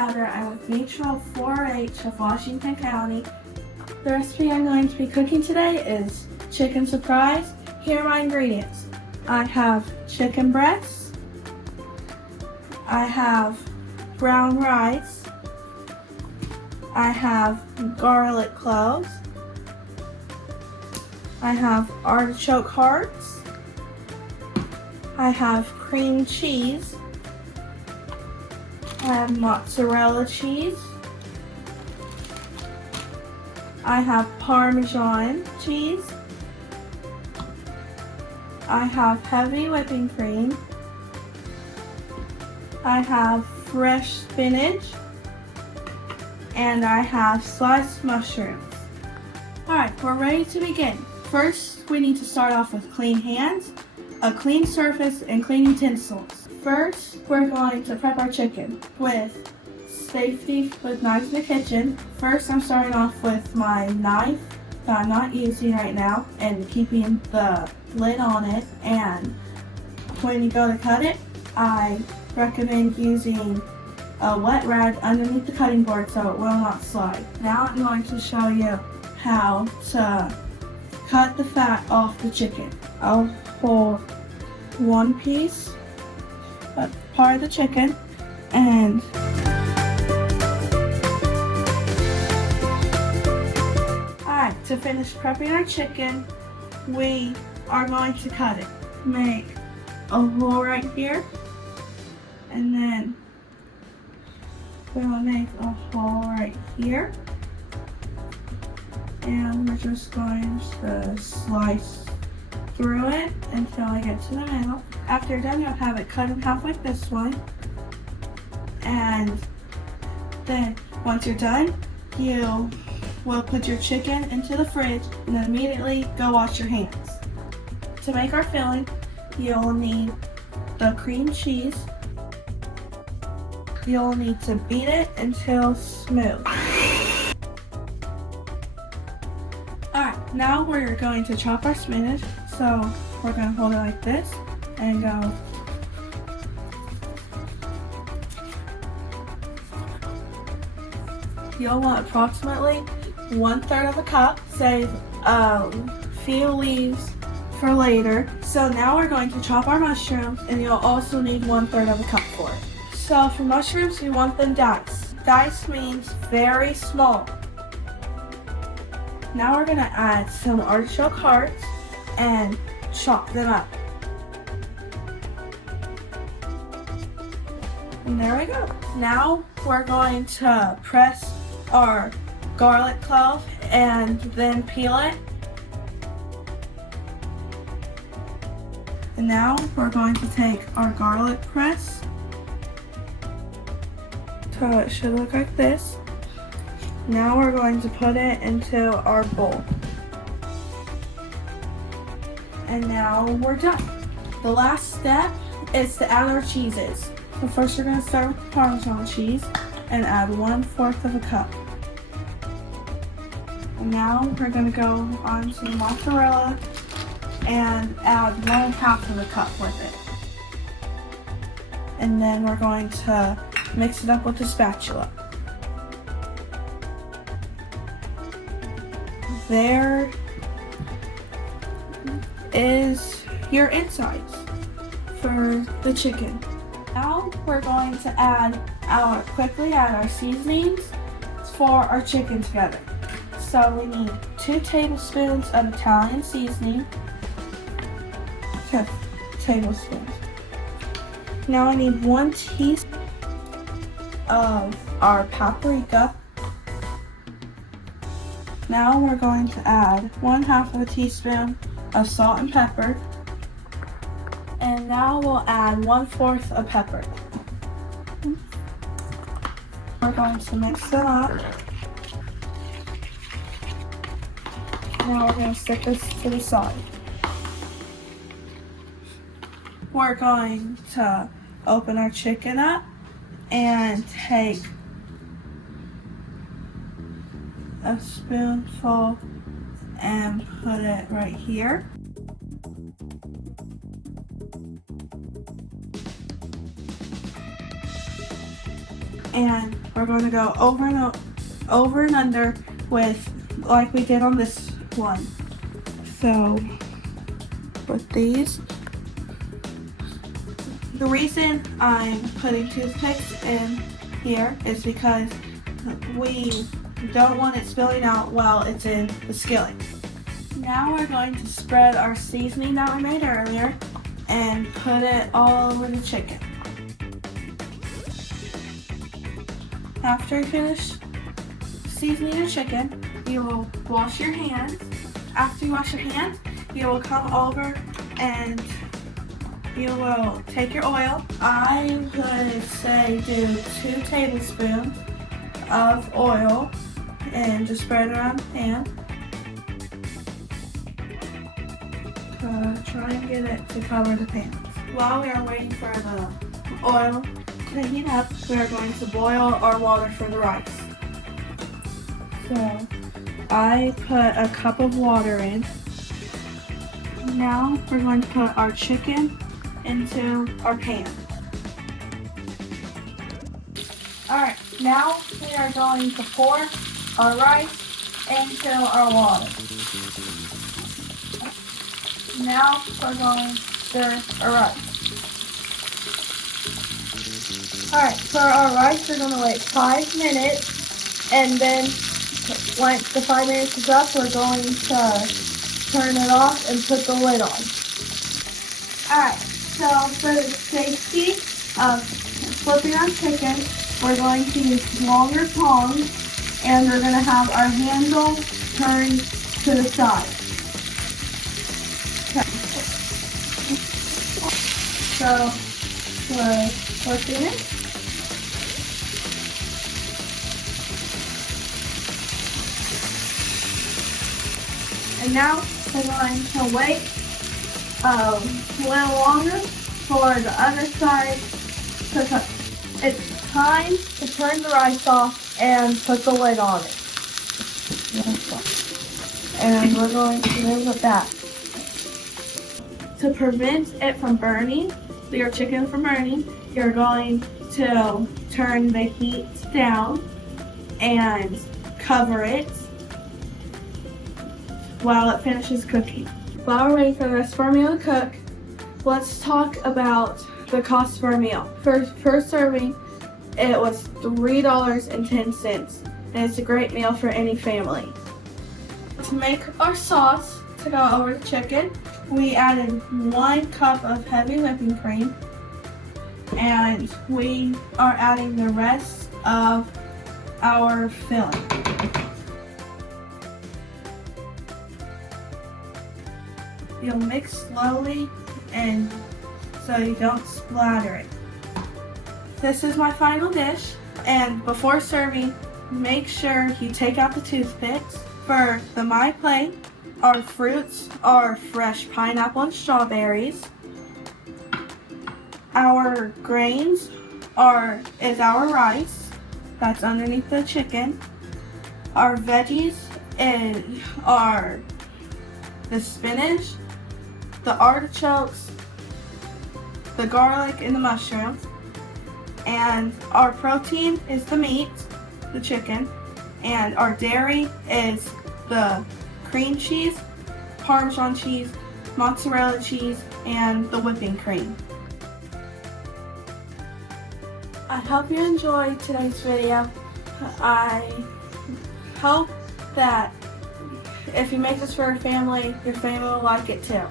Stauder. I'm with Mutual 4-H of Washington County. The recipe I'm going to be cooking today is chicken surprise. Here are my ingredients. I have chicken breasts. I have brown rice. I have garlic cloves. I have artichoke hearts. I have cream cheese. I have mozzarella cheese. I have Parmesan cheese. I have heavy whipping cream. I have fresh spinach. And I have sliced mushrooms. Alright, we're ready to begin. First, we need to start off with clean hands, a clean surface, and clean utensils. First, we're going to prep our chicken with safety with knives in the kitchen. First, I'm starting off with my knife that I'm not using right now and keeping the lid on it. And when you go to cut it, I recommend using a wet rag underneath the cutting board so it will not slide. Now I'm going to show you how to cut the fat off the chicken. I'll pull one piece, part of the chicken, and alright, to finish prepping our chicken, we are going to cut it. Make a hole right here, and then we're going to make a hole right here. And we're just going to slice through it until I get to the middle. After you're done, you'll have it cut in half like this one. And then once you're done, you will put your chicken into the fridge and then immediately go wash your hands. To make our filling, you'll need the cream cheese. You'll need to beat it until smooth. Alright, now we're going to chop our spinach. So we're going to hold it like this and go. You'll want approximately 1/3 of a cup. Save a few leaves for later. So now we're going to chop our mushrooms, and you'll also need 1/3 of a cup for it. So for mushrooms, you want them diced. Diced means very small. Now we're going to add some artichoke hearts and chop them up. And there we go. Now we're going to press our garlic clove and then peel it. And now we're going to take our garlic press. So it should look like this. Now we're going to put it into our bowl. And now we're done. The last step is to add our cheeses. So first we're going to start with the Parmesan cheese and add 1/4 of a cup. And now we're going to go on to the mozzarella and add 1/2 of a cup with it. And then we're going to mix it up with the spatula. There is your insides for the chicken. Now we're going to quickly add our seasonings for our chicken together. So we need 2 tablespoons of Italian seasoning. 2 tablespoons. Now I need 1 teaspoon of our paprika. Now we're going to add 1/2 of a teaspoon of salt and pepper. And now we'll add 1/4 of pepper. We're going to mix them up. Now we're going to stick this to the side. We're going to open our chicken up and take a spoonful and put it right here. And we're going to go over and under with like we did on this one. So with these, the reason I'm putting toothpicks in here is because we don't want it spilling out while it's in the skillet. Now we're going to spread our seasoning that we made earlier and put it all over the chicken. After you finish seasoning your chicken, you will wash your hands. After you wash your hands, you will come over and you will take your oil. I would say do 2 tablespoons of oil and just spread it around the pan. Try and get it to cover the pan. While we are waiting for the oil to heat up, we are going to boil our water for the rice. So I put a cup of water in. Now we're going to put our chicken into our pan. Alright, now we are going to pour our rice into our water. Now we're going to stir our rice. Alright, for our rice we're going to wait 5 minutes, and then once the 5 minutes is up, we're going to turn it off and put the lid on. Alright, so for the safety of flipping our chicken, we're going to use longer tongs, and we're going to have our handle turned to the side. Okay. So we're flipping it. And now we're going to wait a little longer for the other side to cook. It's time to turn the rice off and put the lid on it. And we're going to move it back. To prevent it from burning, your chicken from burning, you're going to turn the heat down and cover it while it finishes cooking. While we're waiting for the rest of our meal to cook, let's talk about the cost of our meal. Per serving, it was $3.10, and it's a great meal for any family. To make our sauce to go over the chicken, we added 1 cup of heavy whipping cream, and we are adding the rest of our filling. You'll mix slowly and so you don't splatter it. This is my final dish, and before serving, make sure you take out the toothpicks. For my plate, our fruits are fresh pineapple and strawberries. Our grains is our rice that's underneath the chicken. Our veggies are the spinach, the artichokes, the garlic, and the mushrooms. And our protein is the meat, the chicken, and our dairy is the cream cheese, Parmesan cheese, mozzarella cheese, and the whipping cream. I hope you enjoyed today's video. I hope that if you make this for your family will like it too.